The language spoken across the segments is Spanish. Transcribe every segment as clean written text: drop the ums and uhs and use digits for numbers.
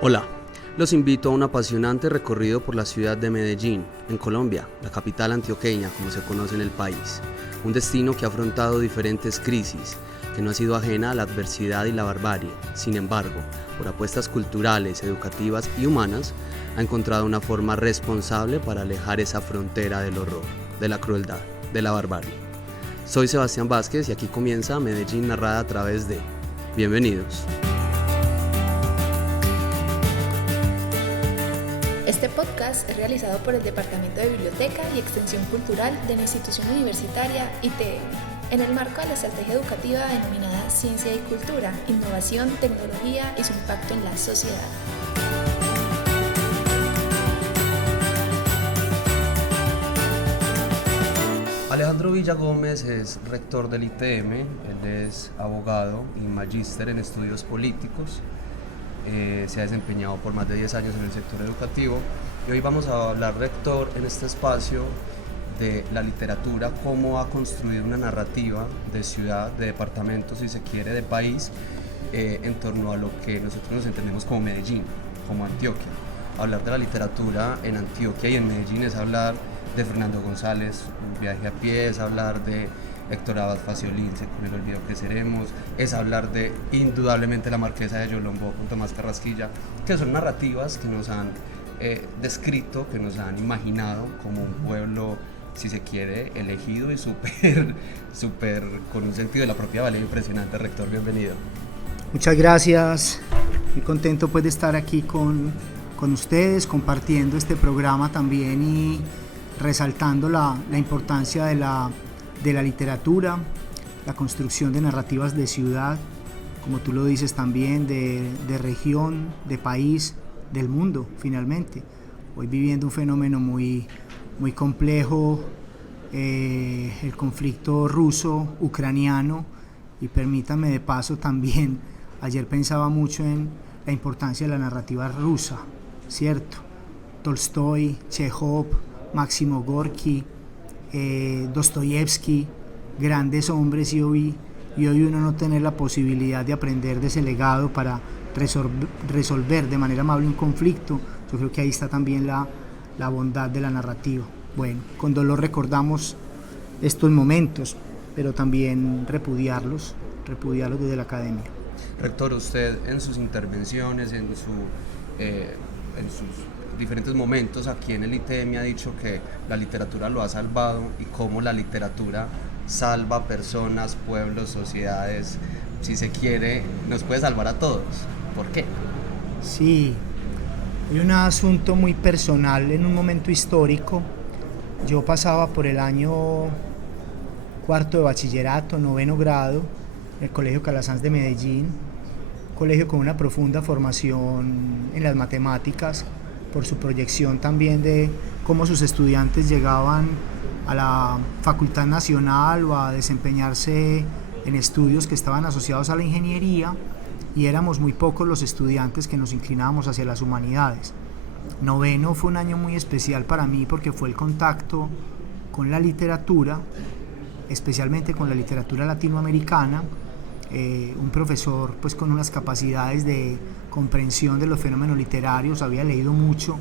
Hola, los invito a un apasionante recorrido por la ciudad de Medellín, en Colombia, la capital antioqueña como se conoce en el país. Un destino que ha afrontado diferentes crisis, que no ha sido ajena a la adversidad y la barbarie. Sin embargo, por apuestas culturales, educativas y humanas, ha encontrado una forma responsable para alejar esa frontera del horror, de la crueldad, de la barbarie. Soy Sebastián Vázquez y aquí comienza Medellín narrada a través de... Bienvenidos. Este podcast es realizado por el Departamento de Biblioteca y Extensión Cultural de la institución universitaria ITM, en el marco de la estrategia educativa denominada Ciencia y Cultura, Innovación, Tecnología y su impacto en la sociedad. Alejandro Villa Gómez es rector del ITM, él es abogado y magíster en estudios políticos. Se ha desempeñado por más de 10 años en el sector educativo y hoy vamos a hablar, rector, en este espacio de la literatura, cómo ha construido una narrativa de ciudad, de departamento, si se quiere, de país, en torno a lo que nosotros nos entendemos como Medellín, como Antioquia. Hablar de la literatura en Antioquia y en Medellín es hablar de Fernando González, Un viaje a pie, es hablar de Héctor Abad Faciolín, Con el olvido que seremos, es hablar de indudablemente La Marquesa de Yolombó con Tomás Carrasquilla, que son narrativas que nos han descrito, que nos han imaginado como un pueblo, si se quiere, elegido y súper con un sentido de la propia valía impresionante. Rector, bienvenido. Muchas gracias, muy contento pues de estar aquí con ustedes, compartiendo este programa también y resaltando la importancia de la literatura, la construcción de narrativas de ciudad, como tú lo dices también, de región, de país, del mundo finalmente. Hoy viviendo un fenómeno muy complejo, el conflicto ruso-ucraniano, y permítanme de paso también, ayer pensaba mucho en la importancia de la narrativa rusa, ¿cierto? Tolstoy, Chekhov, Máximo Gorki, Dostoyevsky, grandes hombres, y hoy uno no tener la posibilidad de aprender de ese legado para resolver de manera amable un conflicto. Yo creo que ahí está también la bondad de la narrativa. Bueno, con dolor recordamos estos momentos, pero también repudiarlos desde la academia. Rector, usted en sus intervenciones, en sus diferentes momentos aquí en el ITM ha dicho que la literatura lo ha salvado y cómo la literatura salva personas, pueblos, sociedades, si se quiere, nos puede salvar a todos. ¿Por qué? Sí, hay un asunto muy personal en un momento histórico. Yo pasaba por el año cuarto de bachillerato, 9º grado, en el Colegio Calasanz de Medellín, colegio con una profunda formación en las matemáticas, por su proyección también de cómo sus estudiantes llegaban a la Facultad Nacional o a desempeñarse en estudios que estaban asociados a la ingeniería, y éramos muy pocos los estudiantes que nos inclinábamos hacia las humanidades. 9º fue un año muy especial para mí porque fue el contacto con la literatura, especialmente con la literatura latinoamericana. Un profesor pues con unas capacidades de comprensión de los fenómenos literarios, había leído mucho,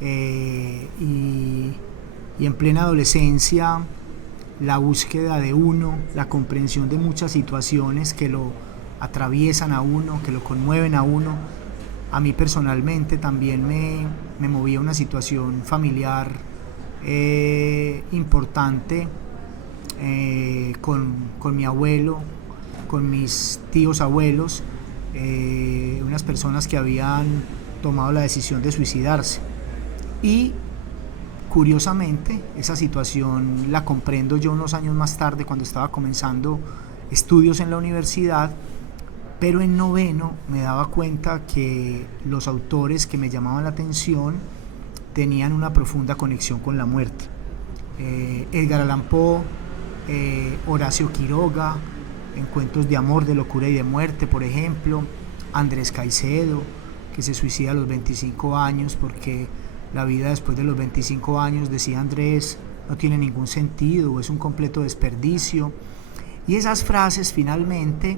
y en plena adolescencia la búsqueda de uno, la comprensión de muchas situaciones que lo atraviesan a uno, que lo conmueven a uno. A mí personalmente también me movía una situación familiar importante, con mi abuelo, con mis tíos abuelos, unas personas que habían tomado la decisión de suicidarse. Y curiosamente esa situación la comprendo yo unos años más tarde, cuando estaba comenzando estudios en la universidad, pero en 9º me daba cuenta que los autores que me llamaban la atención tenían una profunda conexión con la muerte. Edgar Allan Poe, Horacio Quiroga, en Cuentos de amor, de locura y de muerte, por ejemplo, Andrés Caicedo, que se suicida a los 25 años porque la vida después de los 25 años, decía Andrés, no tiene ningún sentido, es un completo desperdicio. Y esas frases finalmente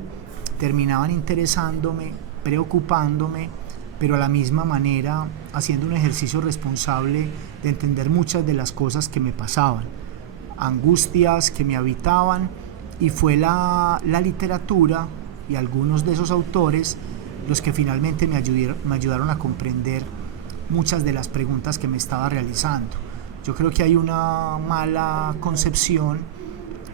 terminaban interesándome, preocupándome, pero a la misma manera haciendo un ejercicio responsable de entender muchas de las cosas que me pasaban, angustias que me habitaban, y fue la literatura y algunos de esos autores los que finalmente me ayudaron a comprender muchas de las preguntas que me estaba realizando. Yo creo que hay una mala concepción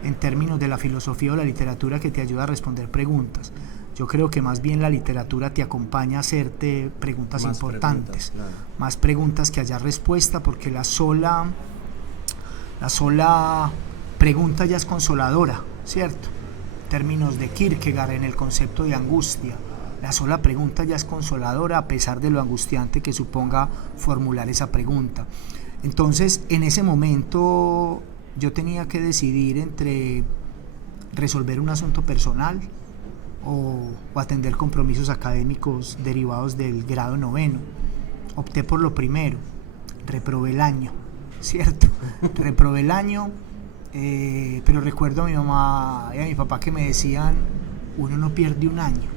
en términos de la filosofía o la literatura que te ayuda a responder preguntas. Yo creo que más bien la literatura te acompaña a hacerte preguntas más importantes, claro. Más preguntas que haya respuesta, porque la sola pregunta ya es consoladora, ¿cierto? En términos de Kierkegaard, en el concepto de angustia, la sola pregunta ya es consoladora a pesar de lo angustiante que suponga formular esa pregunta. Entonces, en ese momento yo tenía que decidir entre resolver un asunto personal o atender compromisos académicos derivados del grado 9. Opté por lo primero, reprobé el año, ¿cierto? Reprobé el año, pero recuerdo a mi mamá y a mi papá que me decían: uno no pierde un año,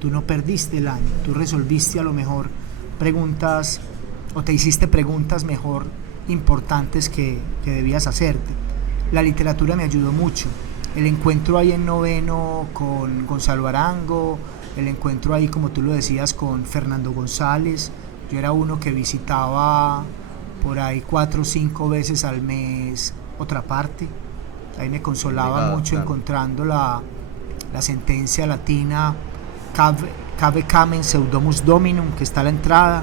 tú no perdiste el año, tú resolviste a lo mejor preguntas o te hiciste preguntas mejor importantes que debías hacerte. La literatura me ayudó mucho. El encuentro ahí en 9 con Gonzalo Arango, el encuentro ahí, como tú lo decías, con Fernando González. Yo era uno que visitaba por ahí 4 o 5 veces al mes otra parte. Ahí me consolaba mucho, claro, encontrando la sentencia latina Cave Camen Pseudomus Dominum, que está a la entrada,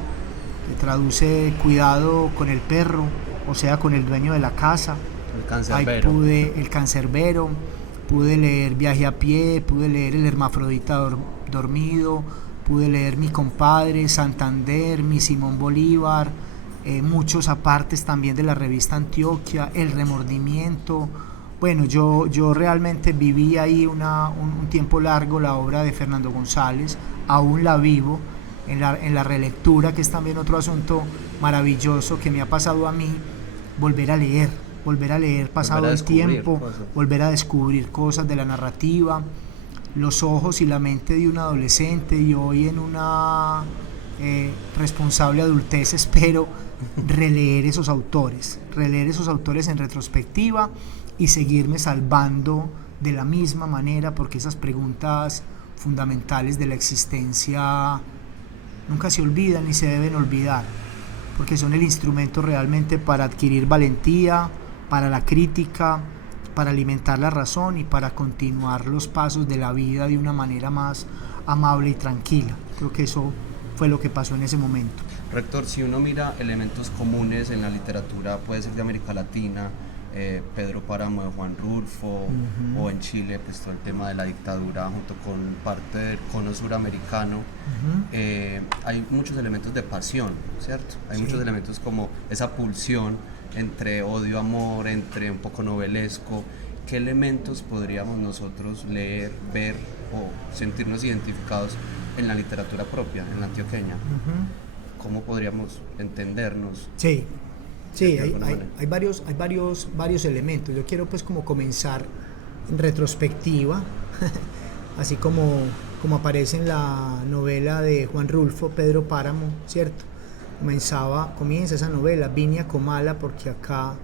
que traduce cuidado con el perro, o sea, con el dueño de la casa. El cancerbero. Ahí el cancerbero. Pude leer Viaje a pie, pude leer El hermafrodita dormido, pude leer Mi compadre, Santander, Mi Simón Bolívar, muchos apartes también de la revista Antioquia, El remordimiento. Bueno, yo realmente viví ahí un tiempo largo la obra de Fernando González, aún la vivo en la relectura, que es también otro asunto maravilloso que me ha pasado a mí, volver a leer pasado el tiempo, volver a descubrir cosas de la narrativa, los ojos y la mente de un adolescente, y hoy en una responsable adultez espero releer esos autores en retrospectiva y seguirme salvando de la misma manera, porque esas preguntas fundamentales de la existencia nunca se olvidan ni se deben olvidar, porque son el instrumento realmente para adquirir valentía, para la crítica, para alimentar la razón y para continuar los pasos de la vida de una manera más amable y tranquila. Creo que eso fue lo que pasó en ese momento. Rector, si uno mira elementos comunes en la literatura, puede ser de América Latina, Pedro Páramo de Juan Rulfo, o en Chile, pues todo el tema de la dictadura junto con parte del cono suramericano, hay muchos elementos de pasión, ¿cierto? Hay muchos elementos como esa pulsión entre odio, amor, entre un poco novelesco. ¿Qué elementos podríamos nosotros leer, ver o sentirnos identificados en la literatura propia, en la antioqueña? ¿Cómo podríamos entendernos? Sí, hay varios elementos. Yo quiero pues como comenzar en retrospectiva, así como aparece en la novela de Juan Rulfo, Pedro Páramo, ¿cierto? Comienza esa novela, vine a Comala porque acá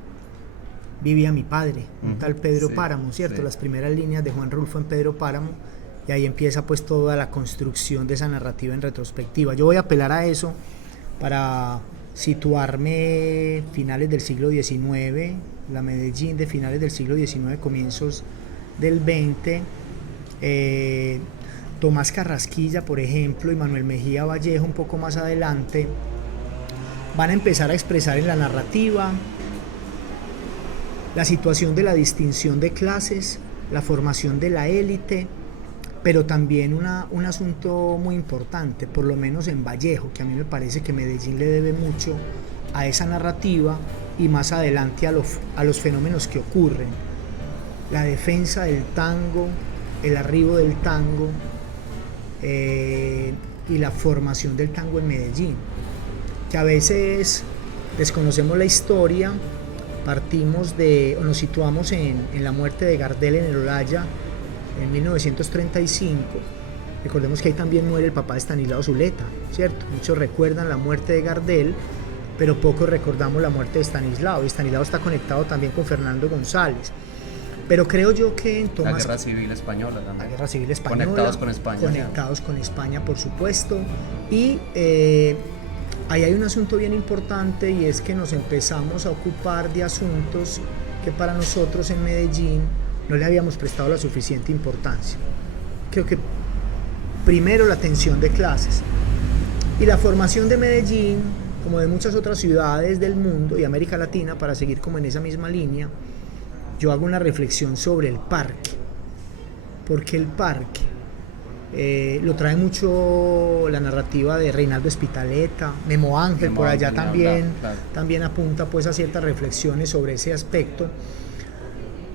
vivía mi padre, un tal Pedro Páramo, ¿cierto? Las primeras líneas de Juan Rulfo en Pedro Páramo, y ahí empieza pues toda la construcción de esa narrativa en retrospectiva. Yo voy a apelar a eso para situarme finales del siglo XIX, la Medellín de finales del siglo XIX, comienzos del XX. Tomás Carrasquilla, por ejemplo, y Manuel Mejía Vallejo un poco más adelante van a empezar a expresar en la narrativa la situación de la distinción de clases, la formación de la élite, pero también un asunto muy importante, por lo menos en Vallejo, que a mí me parece que Medellín le debe mucho a esa narrativa y más adelante a los fenómenos que ocurren. La defensa del tango, el arribo del tango y la formación del tango en Medellín, que a veces desconocemos la historia, nos situamos en la muerte de Gardel en el Olaya en 1935. Recordemos que ahí también muere el papá de Estanislao Zuleta, ¿cierto? Muchos recuerdan la muerte de Gardel, pero pocos recordamos la muerte de Estanislao, y Estanislao está conectado también con Fernando González. Pero creo yo que en Tomás... La Guerra Civil Española también. La Guerra Civil Española. Conectados con España. Conectados con España, por supuesto. Y ahí hay un asunto bien importante, y es que nos empezamos a ocupar de asuntos que para nosotros en Medellín no le habíamos prestado la suficiente importancia. Creo que primero la tensión de clases y la formación de Medellín, como de muchas otras ciudades del mundo y América Latina, para seguir como en esa misma línea, yo hago una reflexión sobre el parque, porque el parque lo trae mucho la narrativa de Reinaldo Espitaleta, Memo Ángel, por allá también, también apunta pues a ciertas reflexiones sobre ese aspecto.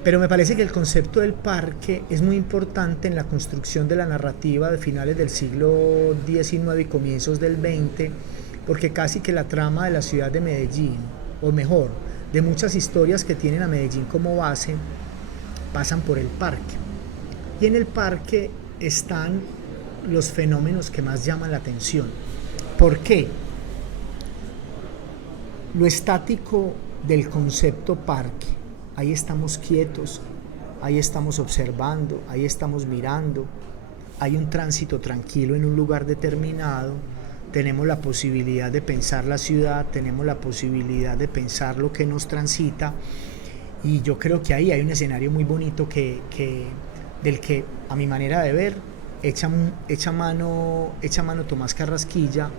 Pero me parece que el concepto del parque es muy importante en la construcción de la narrativa de finales del siglo XIX y comienzos del XX, porque casi que la trama de la ciudad de Medellín, o mejor, de muchas historias que tienen a Medellín como base, pasan por el parque. Y en el parque están los fenómenos que más llaman la atención. ¿Por qué? Lo estático del concepto parque. Ahí estamos quietos, ahí estamos observando, ahí estamos mirando, hay un tránsito tranquilo en un lugar determinado, tenemos la posibilidad de pensar la ciudad, tenemos la posibilidad de pensar lo que nos transita, y yo creo que ahí hay un escenario muy bonito del que, a mi manera de ver, echa mano Tomás Carrasquilla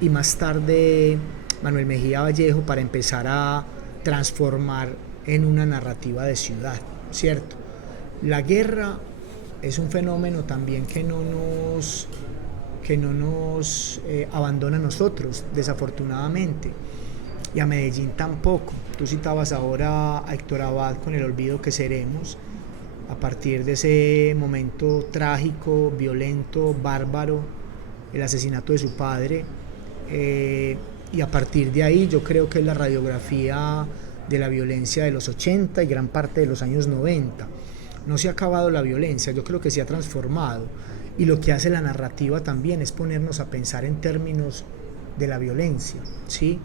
y más tarde Manuel Mejía Vallejo, para empezar a transformar en una narrativa de ciudad, ¿cierto? La guerra es un fenómeno también que no nos abandona a nosotros, desafortunadamente, y a Medellín tampoco. Tú citabas ahora a Héctor Abad con El olvido que seremos, a partir de ese momento trágico, violento, bárbaro, el asesinato de su padre, y a partir de ahí yo creo que es la radiografía de la violencia de los 80 y gran parte de los años 90. No se ha acabado la violencia, yo creo que se ha transformado, y lo que hace la narrativa también es ponernos a pensar en términos de la violencia, ¿sí?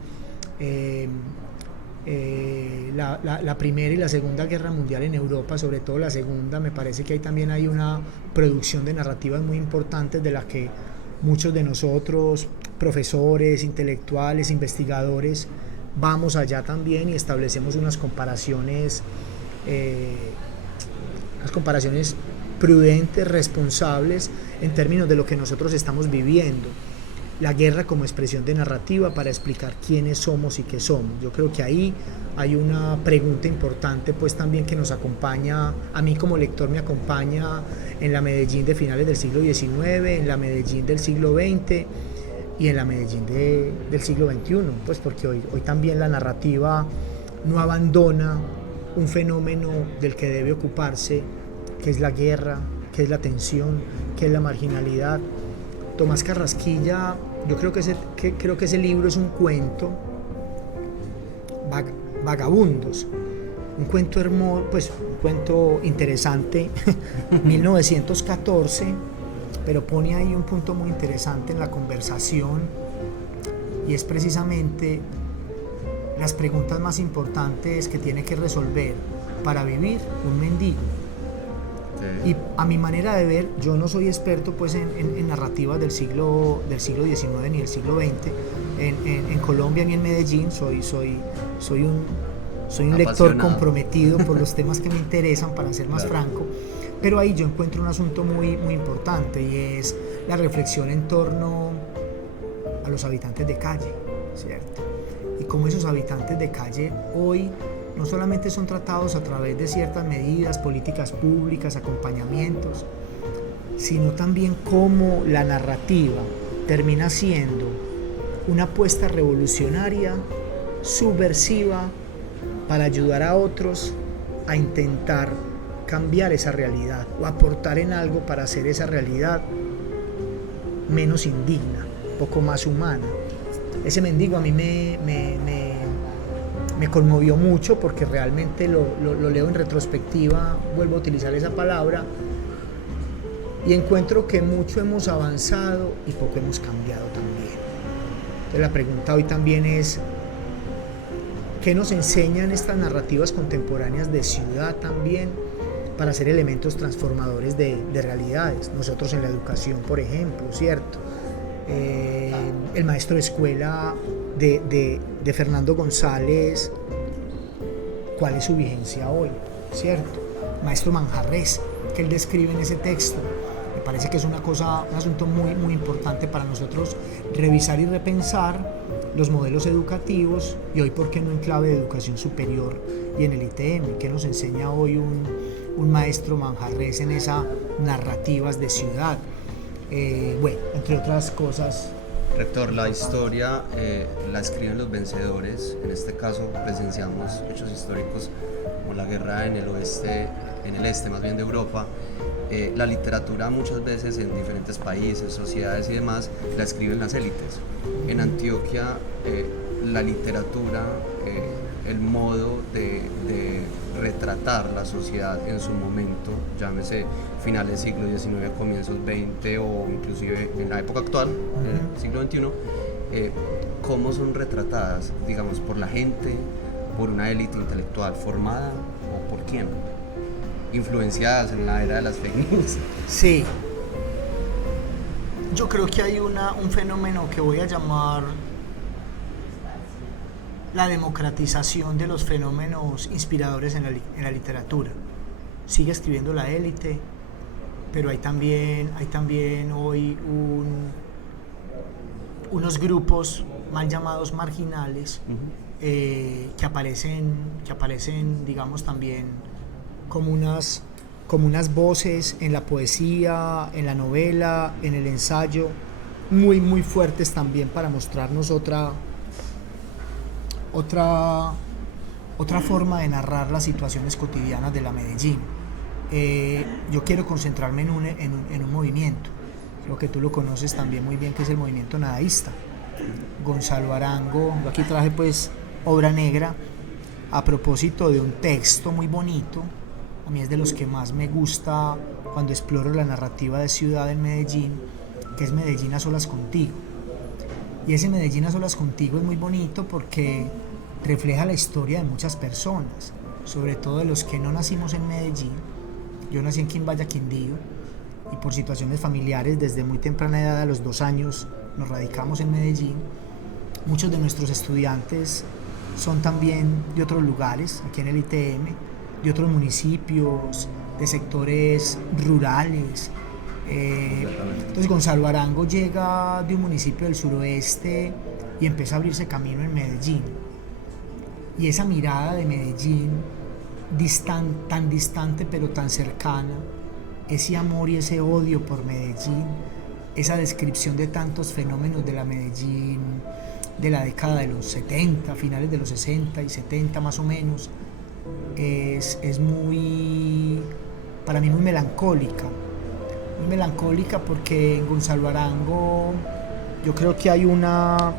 La Primera y la Segunda Guerra Mundial en Europa, sobre todo la Segunda, me parece que ahí también hay una producción de narrativas muy importantes de la que muchos de nosotros, profesores, intelectuales, investigadores, vamos allá también y establecemos unas comparaciones prudentes, responsables en términos de lo que nosotros estamos viviendo. La guerra como expresión de narrativa para explicar quiénes somos y qué somos. Yo creo que ahí hay una pregunta importante pues también que nos acompaña, a mí como lector me acompaña en la Medellín de finales del siglo XIX, en la Medellín del siglo XX y en la Medellín del siglo XXI, pues porque hoy también la narrativa no abandona un fenómeno del que debe ocuparse, que es la guerra, que es la tensión, que es la marginalidad. Tomás Carrasquilla, yo creo que ese libro es un cuento, Vagabundos, un cuento hermoso, pues un cuento interesante, 1914, pero pone ahí un punto muy interesante en la conversación, y es precisamente las preguntas más importantes que tiene que resolver para vivir un mendigo. Y a mi manera de ver, yo no soy experto pues en narrativas del siglo XIX ni del siglo XX en Colombia ni en Medellín, soy un lector comprometido por los temas que me interesan, para ser más franco, pero ahí yo encuentro un asunto muy, muy importante, y es la reflexión en torno a los habitantes de calle, ¿cierto? Y cómo esos habitantes de calle hoy no solamente son tratados a través de ciertas medidas, políticas públicas, acompañamientos, sino también cómo la narrativa termina siendo una apuesta revolucionaria, subversiva, para ayudar a otros a intentar cambiar esa realidad o aportar en algo para hacer esa realidad menos indigna, poco más humana. Ese mendigo a mí me conmovió mucho, porque realmente lo leo en retrospectiva, vuelvo a utilizar esa palabra, y encuentro que mucho hemos avanzado y poco hemos cambiado también. Entonces la pregunta hoy también es, ¿qué nos enseñan estas narrativas contemporáneas de ciudad también para ser elementos transformadores de realidades? Nosotros en la educación, por ejemplo, ¿cierto? El maestro de escuela de Fernando González, ¿cuál es su vigencia hoy? ¿Cierto? Maestro Manjarrés, que él describe en ese texto, me parece que es un asunto muy, muy importante para nosotros revisar y repensar los modelos educativos, y hoy por qué no en clave de educación superior y en el ITM. ¿Qué nos enseña hoy un maestro Manjarrés en esas narrativas de ciudad? Bueno, entre otras cosas. Rector, la historia la escriben los vencedores. En este caso presenciamos hechos históricos como la guerra en el este más bien de Europa. La literatura muchas veces en diferentes países, sociedades y demás, la escriben las élites. En Antioquia la literatura, el modo de retratar la sociedad en su momento, llámese finales del siglo XIX, comienzos XX o inclusive en la época actual, siglo XXI, cómo son retratadas, digamos, por la gente, por una élite intelectual formada o por quién, influenciadas en la era de las fake news. Sí, yo creo que hay un fenómeno que voy a llamar la democratización de los fenómenos inspiradores en la literatura. Sigue escribiendo la élite, pero hay también hoy unos grupos mal llamados marginales, que aparecen, digamos, también como unas voces en la poesía, en la novela, en el ensayo, muy, muy fuertes también para mostrarnos otra forma de narrar las situaciones cotidianas de la Medellín. Yo quiero concentrarme en un movimiento, creo que tú lo conoces también muy bien, que es el movimiento nadaísta. Gonzalo Arango, yo aquí traje pues Obra Negra a propósito de un texto muy bonito. A mí es de los que más me gusta cuando exploro la narrativa de ciudad en Medellín, que es Medellín a solas contigo. Y ese Medellín a solas contigo es muy bonito porque refleja la historia de muchas personas, sobre todo de los que no nacimos en Medellín. Yo nací en Quimbaya, Quindío, y por situaciones familiares desde muy temprana edad, a los 2 años, nos radicamos en Medellín. Muchos de nuestros estudiantes son también de otros lugares, aquí en el ITM, de otros municipios, de sectores rurales. Entonces Gonzalo Arango llega de un municipio del suroeste y empieza a abrirse camino en Medellín. Y esa mirada de Medellín, tan distante pero tan cercana, ese amor y ese odio por Medellín, esa descripción de tantos fenómenos de la Medellín de la década de los 70, finales de los 60 y 70 más o menos, es para mí muy melancólica porque en Gonzalo Arango yo creo que hay una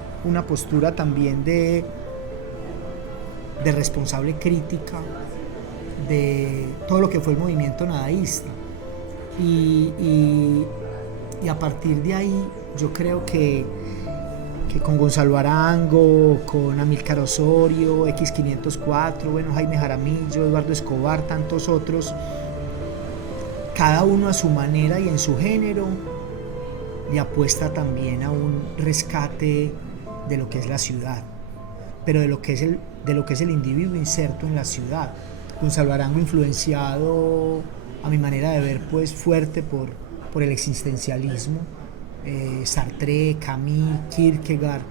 postura también de responsable crítica de todo lo que fue el movimiento nadaísta, y a partir de ahí yo creo que con Gonzalo Arango, con Amílcar Osorio, X504, bueno, Jaime Jaramillo, Eduardo Escobar, tantos otros, cada uno a su manera y en su género, le apuesta también a un rescate de lo que es la ciudad, pero de lo que es el individuo inserto en la ciudad. Gonzalo Arango influenciado, a mi manera de ver, pues fuerte por el existencialismo, Sartre, Camus, Kierkegaard,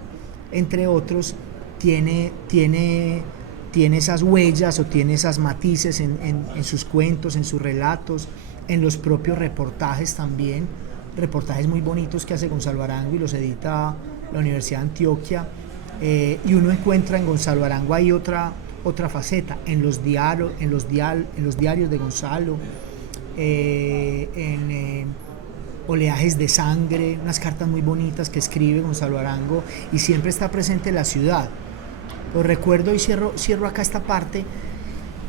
entre otros, tiene esas huellas o tiene esas matices en sus cuentos, en sus relatos, en los propios reportajes también, reportajes muy bonitos que hace Gonzalo Arango y los edita la Universidad de Antioquia, y uno encuentra en Gonzalo Arango ahí otra faceta, en los diarios de Gonzalo, en Oleajes de Sangre, unas cartas muy bonitas que escribe Gonzalo Arango, y siempre está presente la ciudad. Lo recuerdo y cierro acá esta parte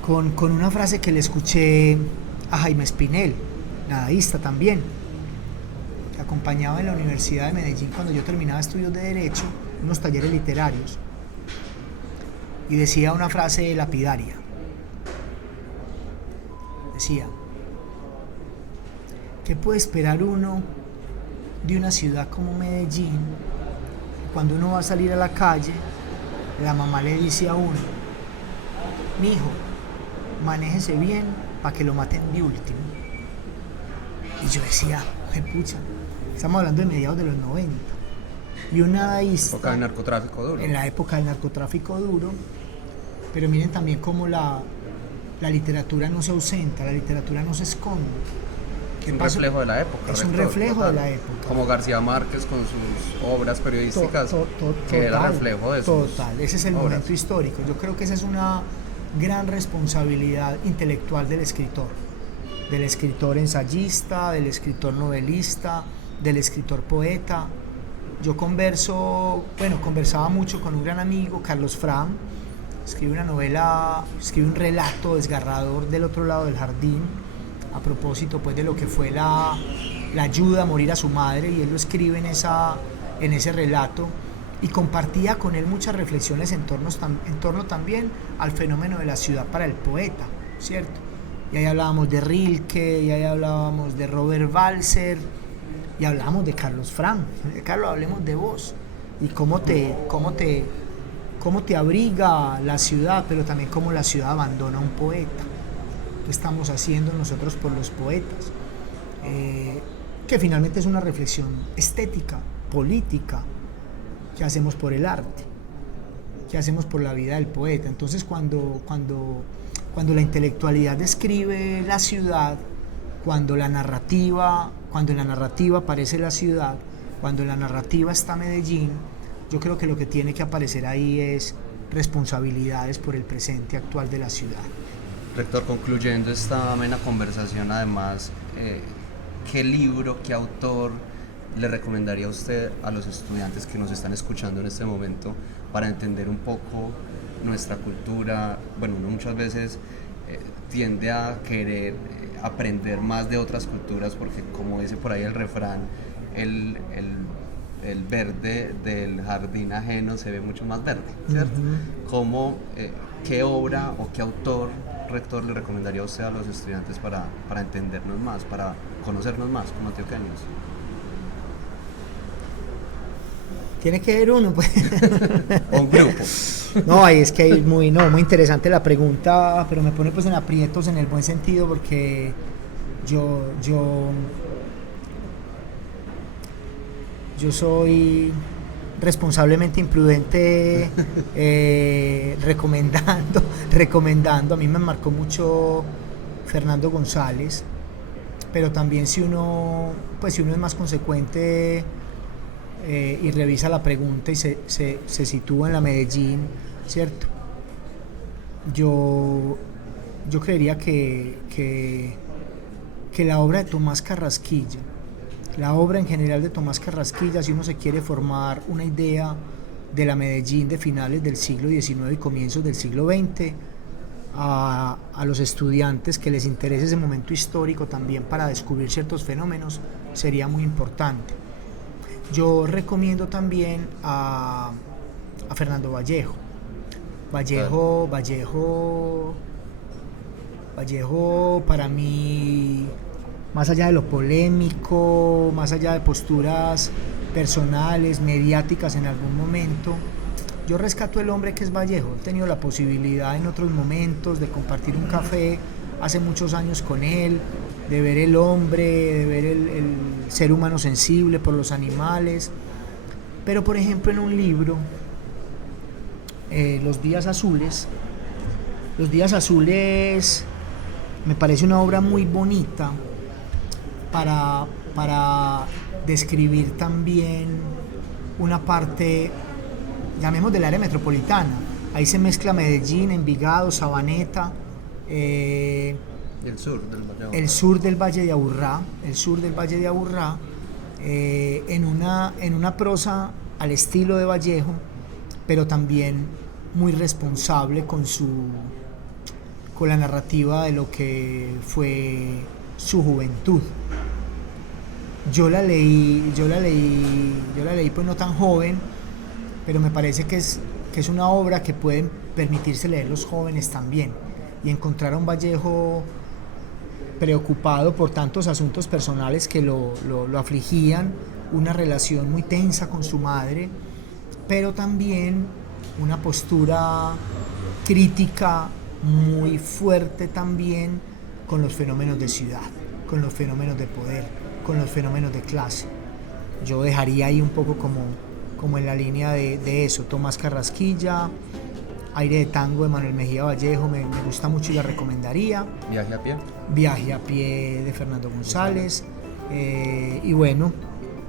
con una frase que le escuché a Jaime Espinel, nadaísta también, que acompañaba en la Universidad de Medellín cuando yo terminaba estudios de Derecho, unos talleres literarios, y decía una frase lapidaria. Decía: ¿qué puede esperar uno de una ciudad como Medellín? Cuando uno va a salir a la calle, la mamá le dice a uno: mijo, manéjese bien para que lo maten de último. Y yo decía, pucha, estamos hablando de mediados de los 90. Y un nadaísta, Época del narcotráfico duro. en la época del narcotráfico duro, pero miren también cómo la literatura no se ausenta, la literatura no se esconde. Es un reflejo de la época. Es un reflejo de la época. Como García Márquez con sus obras periodísticas, que era reflejo de sus Total, ese es el obras. momento histórico. Yo creo que esa es una gran responsabilidad intelectual del escritor ensayista, del escritor novelista, del escritor poeta. Yo conversaba mucho con un gran amigo, Carlos Fram. Escribe una novela, escribe un relato desgarrador del otro lado del jardín, a propósito pues de lo que fue la ayuda a morir a su madre, y él lo escribe en ese relato, y compartía con él muchas reflexiones en torno también al fenómeno de la ciudad para el poeta, ¿cierto? Y ahí hablábamos de Rilke, y ahí hablábamos de Robert Balser, y hablábamos de Carlos Fram. Carlos, hablemos de vos, y cómo te abriga la ciudad, pero también cómo la ciudad abandona a un poeta. ¿Qué estamos haciendo nosotros por los poetas? Que finalmente es una reflexión estética, política, que hacemos por el arte, que hacemos por la vida del poeta. Entonces cuando la intelectualidad describe la ciudad, cuando en la narrativa aparece la ciudad, cuando en la narrativa está Medellín, yo creo que lo que tiene que aparecer ahí es responsabilidades por el presente actual de la ciudad. Rector, concluyendo esta amena conversación, además, ¿qué libro, qué autor le recomendaría a usted a los estudiantes que nos están escuchando en este momento para entender un poco nuestra cultura? Bueno, uno muchas veces tiende a querer aprender más de otras culturas porque, como dice por ahí el refrán, el verde del jardín ajeno se ve mucho más verde, ¿cierto? ¿Cómo, qué obra o qué autor, rector, le recomendaría a usted a los estudiantes para entendernos más, para conocernos más como antioqueños? Tiene que haber uno, pues. O un grupo. No, es que es muy interesante la pregunta, pero me pone pues en aprietos en el buen sentido, porque yo soy responsablemente imprudente recomendando. A mí me marcó mucho Fernando González, pero también si uno es más consecuente y revisa la pregunta y se sitúa en la Medellín, ¿cierto? Yo creería que la obra de Tomás Carrasquilla, la obra en general de Tomás Carrasquilla, si uno se quiere formar una idea de la Medellín de finales del siglo XIX y comienzos del siglo XX, a los estudiantes que les interese ese momento histórico también para descubrir ciertos fenómenos, sería muy importante. Yo recomiendo también a Fernando Vallejo. Vallejo para mí, más allá de lo polémico, más allá de posturas personales, mediáticas en algún momento, yo rescato el hombre que es Vallejo. He tenido la posibilidad en otros momentos de compartir un café hace muchos años con él, de ver el hombre, de ver el ser humano sensible por los animales. Pero por ejemplo en un libro, Los Días Azules me parece una obra muy bonita para describir también una parte, llamemos, del área metropolitana. Ahí se mezcla Medellín, Envigado, Sabaneta, El sur del Valle de Aburrá. el sur del Valle de Aburrá, en una prosa al estilo de Vallejo, pero también muy responsable con la narrativa de lo que fue su juventud. Yo la leí pues no tan joven, pero me parece que es una obra que pueden permitirse leer los jóvenes también, y encontrar a un Vallejo preocupado por tantos asuntos personales que lo afligían, una relación muy tensa con su madre, pero también una postura crítica muy fuerte también con los fenómenos de ciudad, con los fenómenos de poder, con los fenómenos de clase. Yo dejaría ahí un poco como en la línea de eso. Tomás Carrasquilla, Aire de Tango de Manuel Mejía Vallejo, me gusta mucho y la recomendaría. ¿Viaje a pie? Viaje a pie de Fernando González, y bueno,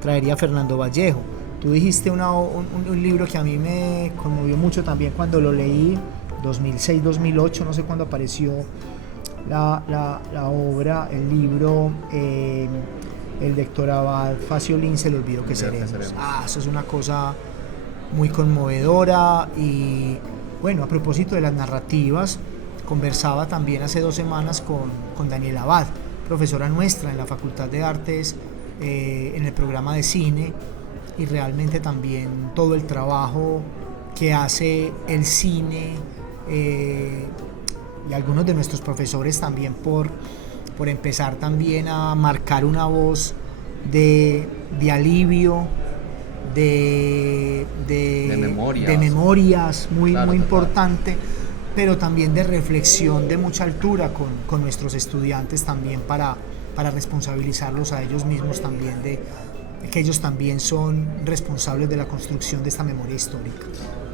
traería a Fernando Vallejo. Tú dijiste un libro que a mí me conmovió mucho también cuando lo leí, 2006-2008, no sé cuándo apareció la obra, el libro, el de Héctor Abad Faciolín, Se le olvidó que seremos. Eso es una cosa muy conmovedora. Y bueno, a propósito de las narrativas, conversaba también hace 2 semanas con Daniela Abad, profesora nuestra en la Facultad de Artes, en el programa de cine, y realmente también todo el trabajo que hace el cine, y algunos de nuestros profesores también por empezar también a marcar una voz de alivio, de memorias muy, claro, muy importante, pero también de reflexión de mucha altura con nuestros estudiantes también, para responsabilizarlos a ellos mismos también, de que ellos también son responsables de la construcción de esta memoria histórica.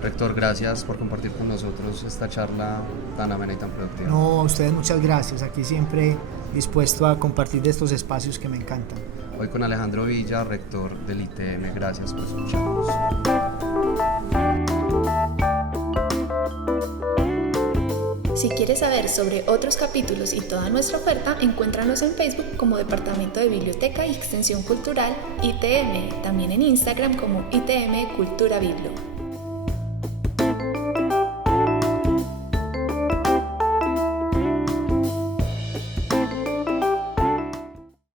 Rector, gracias por compartir con nosotros esta charla tan amena y tan productiva. No, a ustedes muchas gracias, aquí siempre dispuesto a compartir de estos espacios que me encantan. Hoy con Alejandro Villa, rector del ITM, gracias por escucharnos. Si quieres saber sobre otros capítulos y toda nuestra oferta, encuéntranos en Facebook como Departamento de Biblioteca y Extensión Cultural ITM, también en Instagram como ITM Cultura Biblo.